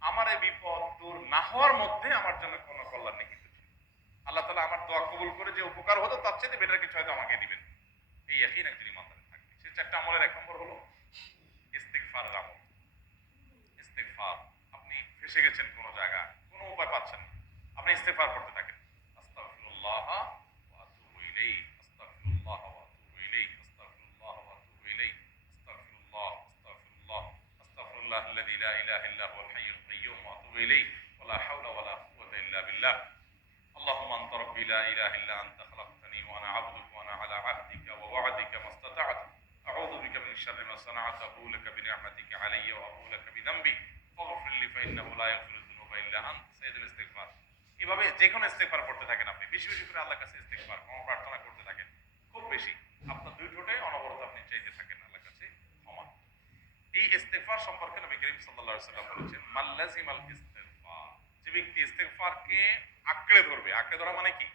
আমার এই বিপদ দূর না হওয়ার মধ্যে আমার জন্য কোনো কল্যাণ নেই আল্লাহ তালা আমার দোয়া কবুল করে যে উপকার হতো, তার চেয়ে বেটার কিছু হয়তো আমাকে দিবেন। এই একই না তিনি মাথায় থাকবে। সে চারটা আমলের এক নম্বর হলো ইস্তেকফার আমল। ইস্তেকফার আপনি ফেসে গেছেন কোনো জায়গা কোনো উপায় পাচ্ছেন না। আপনি ইস্তেকফার করতে থাকেন। قوه الا بالله اللهم انت ربي لا اله الا انت خلقتني وانا عبدك وانا على عهدك ووعدك ما استطعت اعوذ بك من شر ما صنعت ابو لك بنعمتك علي وابو لك بذنبي فاغفر لي فانه لا يغفر الذنوب الا انت سيد الاستغفار এভাবে যে কোনো ইস্তেগফার করতে থাকেন আপনি বেশি বেশি করে আল্লাহর কাছে ইস্তেগফার ক্ষমা প্রার্থনা করতে থাকেন খুব বেশি আপনার দুই ঠোঁটে অনবরত আপনি চাইতে থাকেন আল্লাহর কাছে ক্ষমা এই ইস্তেগফার সম্পর্কে নবী করিম সাল্লাল্লাহু আলাইহি সাল্লাম বলেছেন মাল্লাজিমাল ইস্তেগফার যে ব্যক্তি ইস্তেগফারকে আঁকড়ে ধরবে, আঁকড়ে ধরা মানে কি?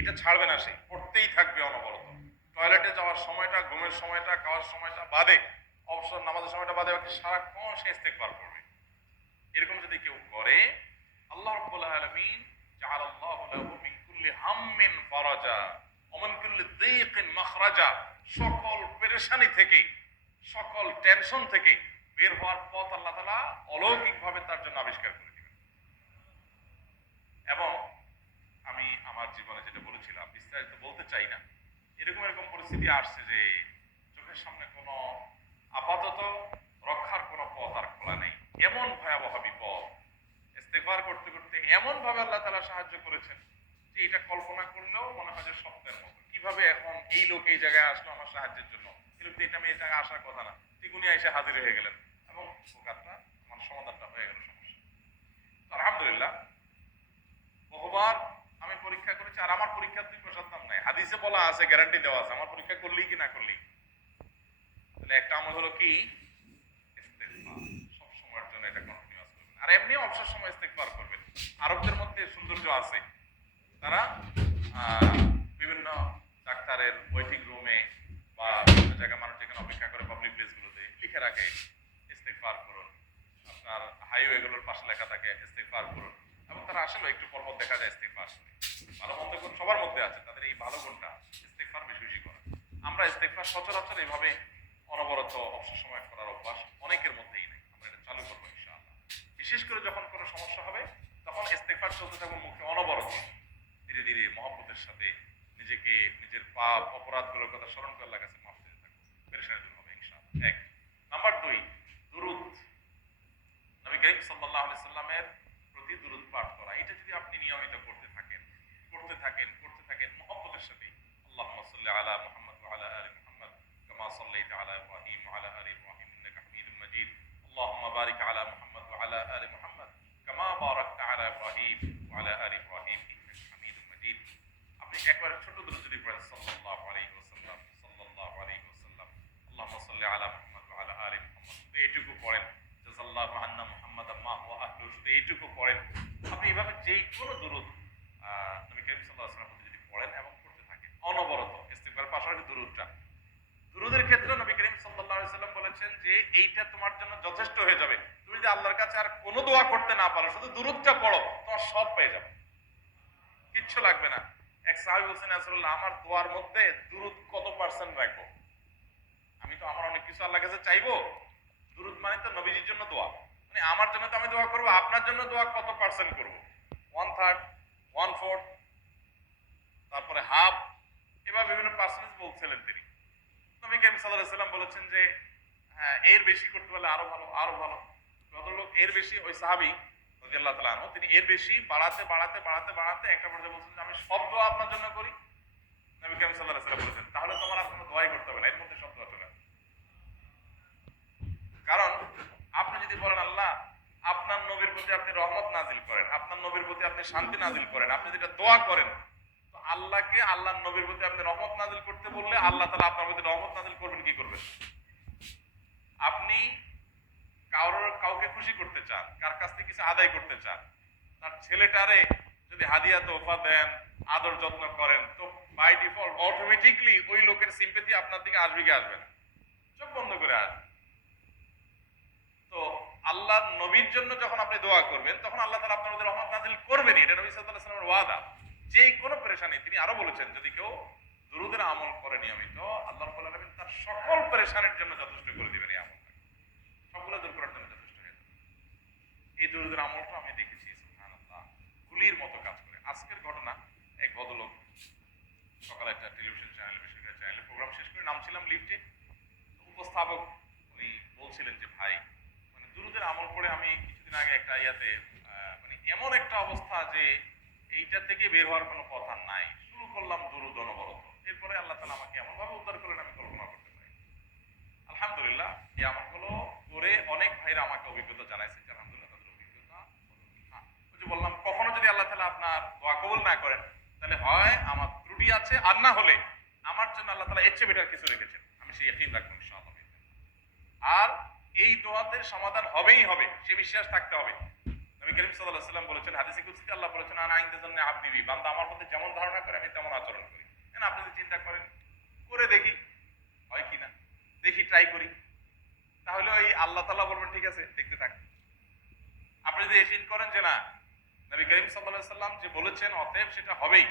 এটা ছাড়বে না সে, পড়তেই থাকবে অনবরত। টয়লেটে যাওয়ার সময়টা, ঘুমের সময়টা, খাওয়ার সময়টা বাদে, অবসর, নামাজের সময়টা বাদে বাকি সারাক্ষণ সে ইস্তেগফার করবে। এরকম যদি কেউ করে, আল্লাহ রাব্বুল আলামিন জাআলাল্লাহু লাহু মিন কুল্লি হাম্মিন ফারাজা, ওয়া মিন কুল্লি দীকিন সকল পেরেশানি থেকে, সকল টেনশন থেকে বের হওয়ার পথ আল্লাহ তাআলা অলৌকিকভাবে তার জন্য আবিষ্কার করে এবং আমি আমার জীবনে যেটা বলেছিলাম, বিস্তারিত বলতে চাই না। এরকম এরকম পরিস্থিতি আসছে যে চোখের সামনে কোনো আপাতত রক্ষার কোনো পথ আর খোলা নেই। এমন ভয়াবহ বিপদ, ইস্তেগফার করতে করতে এমন ভাবে আল্লাহ তালা সাহায্য করেছেন যে এটা কল্পনা করলেও মনে হয় যে স্বপ্নের মতো। কীভাবে এখন এই লোক এই জায়গায় আসলো আমার সাহায্যের জন্য? কিন্তু এটা এই জায়গায় আসার কথা না। তিগুনি এসে হাজির হয়ে গেলেন। এবং আমার সমাধানটা হয়ে গেল সমস্যা। আলহামদুলিল্লাহ বহুবার আমি পরীক্ষা করেছি আর আমার পরীক্ষার দুই পয়সার দাম নাই। হাদিসে বলা আছে গ্যারান্টি দেওয়া আছে। আমার পরীক্ষা করলি কি না করলেই? তাহলে একটা আমল হলো কি? সব সময়ের জন্য এটা কন্টিনিউয়াস করবেন। আর এমনি অবসর সময় ইস্তেগফার করবেন। আরবদের মধ্যে সৌন্দর্য আছে। তারা বিভিন্ন ডাক্তারের ওয়েটিং রুমে বা বিভিন্ন জায়গায় মানুষ যেখানে অপেক্ষা করে পাবলিক প্লেসগুলোতে লিখে রাখে, ইস্তেগফার করুন। আপনার হাইওয়েগুলোর পাশে লেখা থাকে, ইস্তেগফার করুন। এবং তারা আসলে একটু পরপর দেখা যায় ইস্তেগফার। করে ভালো মন্দ গুণ সবার মধ্যে আছে, তাদের এই ভালো গুণটা ইস্তেগফার বেশি বেশি করা। আমরা ইস্তেগফার সচরাচর এইভাবে অনবরত অবসর সময় করার অভ্যাস অনেকের মধ্যেই নেই। আমরা এটা চালু করব ইনশাআল্লাহ। বিশেষ করে যখন কোনো সমস্যা হবে, তখন ইস্তেগফার চলতে থাকবে মুখে অনবরত। ধীরে ধীরে মহব্বতের সাথে নিজেকে, নিজের পাপ, অপরাধগুলোর কথা স্মরণ করে আল্লাহর কাছে মাফ দিতে থাকব পেরেশানি দূর হবে ইনশাআল্লাহ। এক। নাম্বার দুই, দুরুদ। নবী করিম আলাইহি সাল্লামের মধ্যে দূরত পাঠ করা এটা যদি আপনি নিয়মিত করতে থাকেন করতে থাকেন করতে থাকেন মহব্বতের সাথে আল্লাহ সাল্লাহ আলা মোহাম্মদ আলা আলী মোহাম্মদ কামা সাল্লাহ আলা ইব্রাহিম আলা আলী ইব্রাহিম হামিদ মজিদ আল্লাহ বারিক আলা বলেছেন যে এইটা তোমার জন্য যথেষ্ট হয়ে যাবে। তুমি যদি আল্লাহর কাছে আর কোনো দোয়া করতে না পারো, শুধু দুরুদটা পড়ো, তোমার সব পেয়ে যাবে। কিচ্ছু লাগবে না। এক সাহাবী বলছেন রাসূলুল্লাহ আমার দোয়ার মধ্যে দুরুদ কত পার্সেন্ট রাখব? আমি তো আমার অনেক কিছু আল্লাহর কাছে চাইব। দুরুদ মানে তো নবীজির জন্য দোয়া। মানে আমার জন্য তো আমি দোয়া করব, আপনার জন্য দোয়া কত পার্সেন্ট করব? ওয়ান থার্ড ওয়ান ফোর্থ তারপরে হাফ এবার বিভিন্ন পার্সেন্টেজ বলছিলেন তিনি। নবী করিম বলেছেন যে এর বেশি করতে পারলে আরও ভালো আরও ভালো। ভদ্রলোক এর বেশি, ওই সাহাবী রাদিয়াল্লাহু তাআলা তিনি এর বেশি বাড়াতে বাড়াতে বাড়াতে বাড়াতে একটা পর্যায়ে বলছেন আমি সব দোয়া আপনার জন্য করি। নবী সাল্লাল্লাহু আলাইহি সাল্লাম বলেছেন, তাহলে তোমার আর কোনো দোয়াই করতে হবে না, এর মধ্যে সব দোয়া চলে। কারণ আপনি যদি বলেন, আল্লাহ, আপনার নবীর প্রতি আপনি রহমত নাজিল করেন, আপনার নবীর প্রতি আপনি শান্তি নাজিল করেন, আপনি যেটা দোয়া করেন, তো আল্লাহকে আল্লাহর নবীর প্রতি আপনি রহমত নাজিল করতে বললে আল্লাহ তালা আপনার প্রতি রহমত নাজিল করবেন, কি করবেন? আপনি কারোর কাউকে খুশি করতে চান, কার কাছ থেকে কিছু আদায় করতে চান, তার ছেলেটারে যদি হাদিয়া তোফা দেন, আদর যত্ন করেন, তো বাই ডিফল্ট অটোমেটিকলি ওই লোকের সিম্পেথি আপনার দিকে আসবে কি আসবে না? চোখ বন্ধ করে আসবে। তো আল্লাহর নবীর জন্য যখন আপনি দোয়া করবেন, তখন আল্লাহ তালা আপনার রহমত নাজিল করবেনই। এটা নবী সাল্লাহ সাল্লামের ওয়াদা। যে কোনো পরেশানি, তিনি আরও বলেছেন, যদি কেউ দুরুদের আমল করে নিয়মিত, আল্লাহ আলামিন তার সকল পেরেশানির জন্য যথেষ্ট করে দিবেন এই আমলটা সবগুলো দূর করার জন্য যথেষ্ট হয়ে যাবে। এই দুরুদের আমলটা আমি দেখেছি গুলির মতো কাজ করে। আজকের ঘটনা, এক ভদ্রলোক সকালে একটা টেলিভিশন চ্যানেল, বেসরকারি চ্যানেলে প্রোগ্রাম শেষ করে নামছিলাম লিফটে। উপস্থাপক উনি বলছিলেন যে, ভাই মানে দুরুদের আমল করে আমি কিছুদিন আগে একটা ইয়াতে মানে এমন একটা অবস্থা যে এইটা থেকে বের হওয়ার কোনো কথা নাই। শুরু করলাম এরপরে আল্লাহ তালা আমাকে এমনভাবে উদ্ধার করলেন আমি কল্পনা করতে পারি আলহামদুলিল্লাহ এই আমলগুলো করে অনেক ভাইরা আমাকে অভিজ্ঞতা জানাইছে আলহামদুলিল্লাহ তাদের অভিজ্ঞতা হ্যাঁ, যে বললাম কখনো যদি আল্লাহ তালা আপনার দোয়া কবুল না করেন তাহলে হয় আমার ত্রুটি আছে আর না হলে আমার জন্য আল্লাহ তালা এর চেয়ে বেটার কিছু রেখেছেন। আমি সেই একই রাখব ইনশাআল্লাহ। আর এই দোয়াদের সমাধান হবেই হবে সে বিশ্বাস থাকতে হবে। নবী করিম আলাইহি সাল্লাম বলেছেন হাদিসে কুদসিতে আল্লাহ বলেছেন আনা আইনদে জন্য আবদিবি বান্দা আমার মধ্যে যেমন ধারণা করে আমি তেমন আচরণ করি। আপনি যদি চিন্তা করেন, করে দেখি, হয় কিনা দেখি ট্রাই করি। তাহলে ওই আল্লাহ তাআলা বলবেন, ঠিক আছে, দেখতে থাক। আপনি যদি এসিন করেন যে, না, নবী করিম আলাইহি সাল্লাম যে বলেছেন, অতএব সেটা হবেই।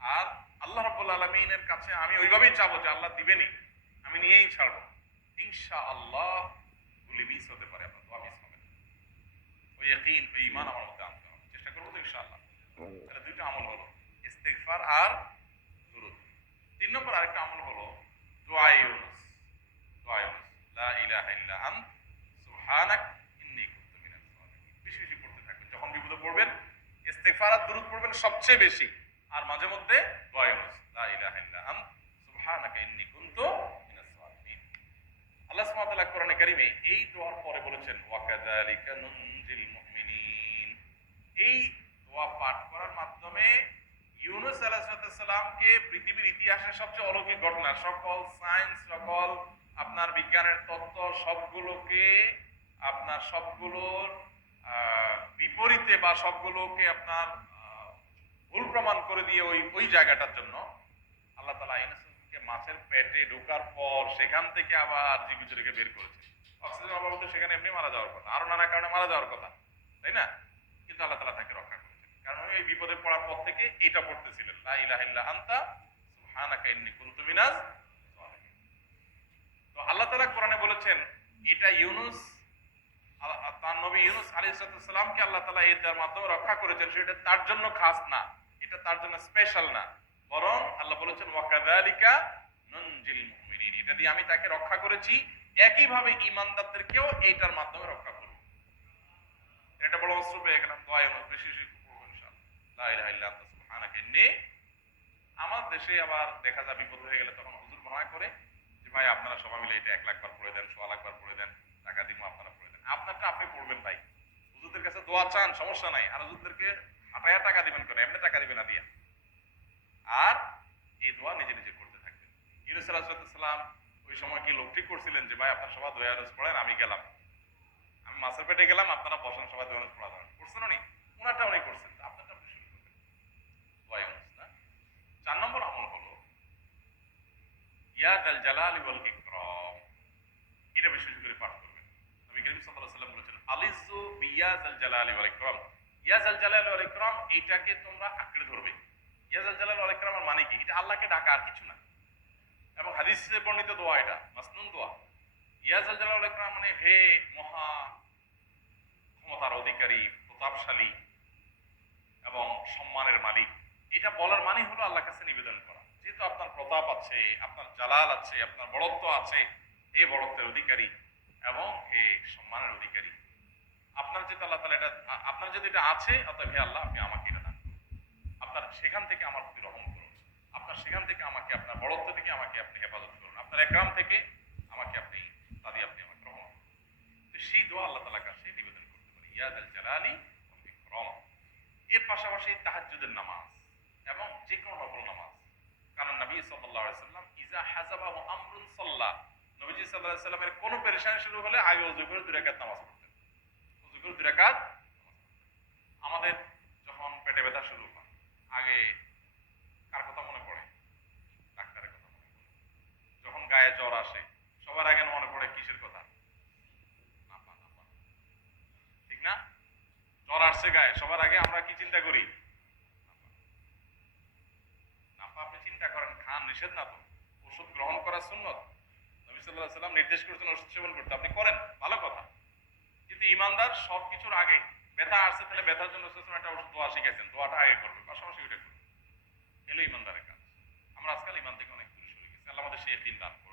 আর আল্লাহ রাব্বুল আলামিনের কাছে আমি ওইভাবেই চাবো যে, আল্লাহ দিবেনই, আমি নিয়েই ছাড়বো। ইনশাআল্লাহ গুলি মিস হতে পারে, আপনার দোয়া মিস হবে। ওই ওই ঈমান আমার মধ্যে আনতে হবে। চেষ্টা করব তো ইনশাআল্লাহ। তাহলে দুইটা আমল হলো, ইস্তেগফার আর তিন নম্বর আরেকটা আমল হলো বেশি বেশি যখন বিপদে পড়বেন ইস্তেগফার আর পড়বেন সবচেয়ে বেশি। আর মাঝে মধ্যে লা আল্লাহ ওয়া কোরআনে এই দোয়ার পরে বলেছেন ওয়াকাযালিকা নুনজিল এই দোয়া পাঠ করার মাধ্যমে ইউনুস আলাইহিস সালামকে পৃথিবীর ইতিহাসের সবচেয়ে অলৌকিক ঘটনা। সকল সায়েন্স সকল আপনার বিজ্ঞানের তত্ত্ব সবগুলোকে আপনার সবগুলোর বিপরীতে বা সবগুলোকে আপনার ভুল প্রমাণ করে দিয়ে ওই ওই জায়গাটার জন্য আল্লাহ তালা ইউনুসকে মাছের পেটে ঢোকার পর সেখান থেকে আবার জীবিত রেখে বের করেছে। অক্সিজেন অভাবে সেখানে এমনি মারা যাওয়ার কথা, আরও নানা কারণে মারা যাওয়ার কথা, তাই না? কিন্তু আল্লাহ তালা তাকে রক্ষা কারণ এই বিপদে পড়ার পর থেকে এটা পড়তেছিলেন। লা ইলাহা ইল্লা আনতা, সুবহানাকা ইন্নী কুনতু মিনাজ। তো আল্লাহ তালা কোরআনে বলেছেন, এটা ইউনুস তার নবী ইউনুস আলাইহিস সালামকে আল্লাহ তালা এটার মাধ্যমে রক্ষা করেছেন। সেটা তার জন্য খাস না, এটা তার জন্য স্পেশাল না। বরং আল্লাহ বলেছেন ওয়াকাযালিকা নুনজিল মুমিনিন। এটা দিয়ে আমি তাকে রক্ষা করেছি, একইভাবে ঈমানদারদেরকেও এইটার মাধ্যমে রক্ষা করব। এটা বড় অস্ত্র পেয়ে গেলাম, দোয়া বেশি আমার দেশে আবার দেখা যায় বিপদ হয়ে গেলে তখন হুজুর মনে করে যে, ভাই, আপনারা সবাই মিলে এটা এক লাখ বার পড়ে দেন, সোয়া লাখ বার পড়ে দেন, টাকা দিব আপনারা পড়ে দেন। আপনারটা আপনি পড়বেন ভাই। হুজুরদের কাছে দোয়া চান, সমস্যা নাই। আর হুজুরদেরকে হাঁটায়া টাকা দিবেন করে এমনি টাকা দিবেন না দিয়া। আর এই দোয়া নিজে নিজে করতে থাকবেন। ইউনুস আলাহিসাল্লাম ওই সময় কি লোক ঠিক করছিলেন যে, ভাই, আপনার সবাই দোয়া পড়েন, আমি গেলাম। আমি মাছের পেটে গেলাম, আপনারা বসেন, সবাই দোয়া পড়া যাবেন করছেন উনি? ওনারটা উনি করছেন আপনারটা আপনি শুরু করবেন দোয়া ইউনুস না চার নম্বর আমল হলো, ইয়া দাল জালালি ওয়াল ইকরাম। এটা বেশি বেশি করে পাঠ করবেন। নবী করিম আলাইহি সাল্লাম বলেছেন আলিজু বিয়া জাল জালালি ওয়াল ইকরাম। ইয়া জাল জালালি ওয়াল ইকরাম, এইটাকে তোমরা আঁকড়ে ধরবে। ইয়া জাল জালালি ওয়াল ইকরামের মানে কি? এটা আল্লাহকে ডাকা আর কিছু না। এবং হাদিসে বর্ণিত দোয়া এটা, মাসনুন দোয়া। ইয়া জাল জালালি ওয়াল ইকরাম মানে হে মহা ক্ষমতার অধিকারী, প্রতাপশালী এবং সম্মানের মালিক। এটা বলার মানে হলো আল্লাহর কাছে নিবেদন করা। যেহেতু আপনার প্রতাপ আছে, আপনার জালাল আছে, আপনার বড়ত্ব আছে হে বড়ত্বের অধিকারী এবং হে সম্মানের অধিকারী। আপনার যেহেতু আল্লাহ তালা এটা, আপনার যদি এটা আছে, অতএব হে আল্লাহ, আপনি আমাকে এটা দান আপনার সেখান থেকে আমার প্রতি রহম করুন। আপনার সেখান থেকে আমাকে, আপনার বড়ত্ব থেকে আমাকে আপনি হেফাজত করুন। আপনার একরাম থেকে আমাকে আপনি তা দিয়ে আপনি আমাকে রহম তো সেই দোয়া আল্লাহ তালার কাছে নিবেদন করতে পারি। ইয়াদাল জালালি ওয়াল ইকরাম। এর পাশাপাশি তাহাজ্জুদের নামাজ। যে কোনো নফল নামাজ। কারণ নবী সাল্লাল্লাহু সাল্লাম ইজা হাজাবাহু আমরুন সাল্লাহ নবীজি আলাইহি সাল্লামের কোনো পেরেশানি শুরু হলে আগে ওযু করে দুই রাকাত নামাজ পড়তেন। ওযু করে দুই রাকাত নামাজ পড়তেন। আমাদের যখন পেটে ব্যথা শুরু হয়, আগে কার কথা মনে পড়ে? ডাক্তারের কথা মনে পড়ে। যখন গায়ে জ্বর আসে, সবার আগে মনে পড়ে কিসের কথা? ঠিক না? জ্বর আসছে গায়ে, সবার আগে আমরা কি চিন্তা করি নাপা আপনি চিন্তা করেন খান নিষেধ না তো। ওষুধ গ্রহণ করা সুন্নত। নবী সাল্লাহ সাল্লাম নির্দেশ করেছেন ওষুধ সেবন করতে। আপনি করেন, ভালো কথা। কিন্তু ইমানদার সব কিছুর আগে ব্যথা আসছে, তাহলে ব্যথার জন্য একটা ওষুধ দোয়া শিখেছেন দোয়াটা আগে করবে পাশাপাশি ওইটা করবে এলো ইমানদারের কাজ। আমরা আজকাল ইমান থেকে অনেক দূরে সরে গেছি। আল্লাহ আমাদের সেই চিন্তা দান।